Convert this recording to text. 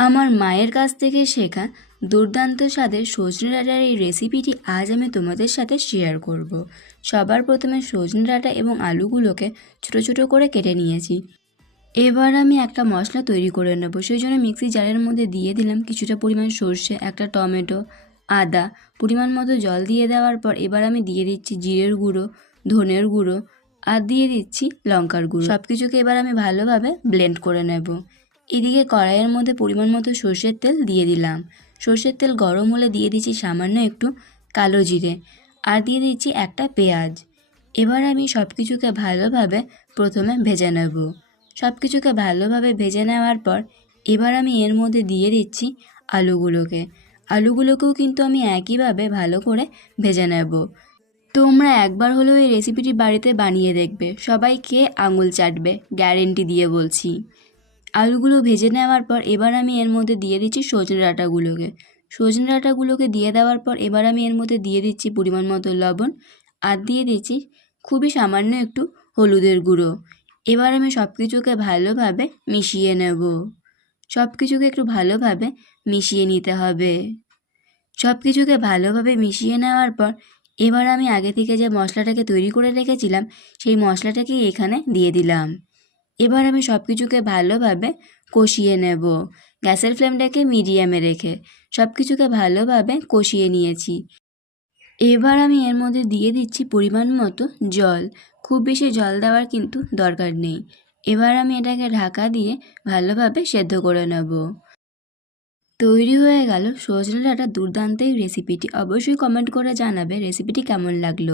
আমার মায়ের কাছ থেকে শেখা দুর্দান্ত স্বাদের সজনে ডাঁটার এই রেসিপিটি আজ আমি তোমাদের সাথে শেয়ার করব। সবার প্রথমে সজনে ডাঁটা এবং আলুগুলোকে ছোট ছোট করে কেটে নিয়েছি। এবার আমি একটা মশলা তৈরি করে নেব। সেই জন্য মিক্সি জারের মধ্যে দিয়ে দিলাম কিছুটা পরিমাণ সর্ষে, একটা টমেটো, আদা, পরিমাণ মতো জল দিয়ে দেওয়ার পর এবার আমি দিয়ে দিচ্ছি জিরের গুঁড়ো, ধনের গুঁড়ো আর দিয়ে দিচ্ছি লঙ্কার গুঁড়ো। সব কিছুকে এবার আমি ভালোভাবে ব্লেন্ড করে নেব। এদিকে কড়াইয়ের মধ্যে পরিমাণ মতো সর্ষের তেল দিয়ে দিলাম। সর্ষের তেল গরম হলে দিয়ে দিচ্ছি সামান্য একটু কালো জিরে আর দিয়ে দিচ্ছি একটা পেঁয়াজ। এবার আমি সব কিছুকে ভালোভাবে প্রথমে ভেজে নেব। সব কিছুকে ভালোভাবে ভেজে নেওয়ার পর এবার আমি এর মধ্যে দিয়ে দিচ্ছি আলুগুলোকেও কিন্তু আমি একইভাবে ভালো করে ভেজে নেব। তোমরা একবার হলেও এই রেসিপিটি বাড়িতে বানিয়ে দেখবে, সবাই খেয়ে আঙুল চাটবে, গ্যারেন্টি দিয়ে বলছি। আলুগুলো ভেজে নেওয়ার পর এবার আমি এর মধ্যে দিয়ে দিচ্ছি সজনে ডাঁটাগুলোকে দিয়ে দেওয়ার পর এবার আমি এর মধ্যে দিয়ে দিচ্ছি পরিমাণ মতো লবণ আর দিয়ে দিচ্ছি খুবই সামান্য একটু হলুদের গুঁড়ো। এবার আমি সব কিছুকে ভালোভাবে মিশিয়ে নেব। সব কিছুকে একটু ভালোভাবে মিশিয়ে নিতে হবে। সব কিছুকে ভালোভাবে মিশিয়ে নেওয়ার পর এবার আমি আগে থেকে যে মশলাটাকে তৈরি করে রেখেছিলাম সেই মশলাটাকে এখানে দিয়ে দিলাম। এবার আমি সব কিছুকে ভালোভাবে কষিয়ে নেব। গ্যাসের ফ্লেমটাকে মিডিয়ামে রেখে সব কিছুকে ভালোভাবে কষিয়ে নিয়েছি। এবার আমি এর মধ্যে দিয়ে দিচ্ছি পরিমাণ মতো জল। খুব বেশি জল দেওয়ার কিন্তু দরকার নেই। এবার আমি এটাকে ঢাকা দিয়ে ভালোভাবে সেদ্ধ করে নেব। তৈরি হয়ে গেল সজনে ডাঁটার দুর্দান্ত এই রেসিপিটি। অবশ্যই কমেন্ট করে জানাবে রেসিপিটি কেমন লাগলো।